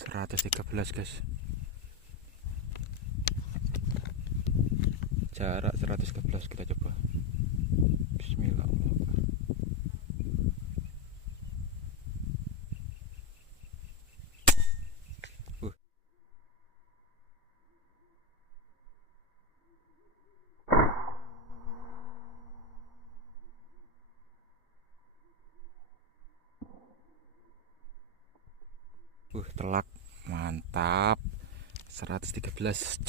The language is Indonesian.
113 guys, jarak 113. Kita coba. Bismillahirrahmanirrahim. Telak, mantap. 113.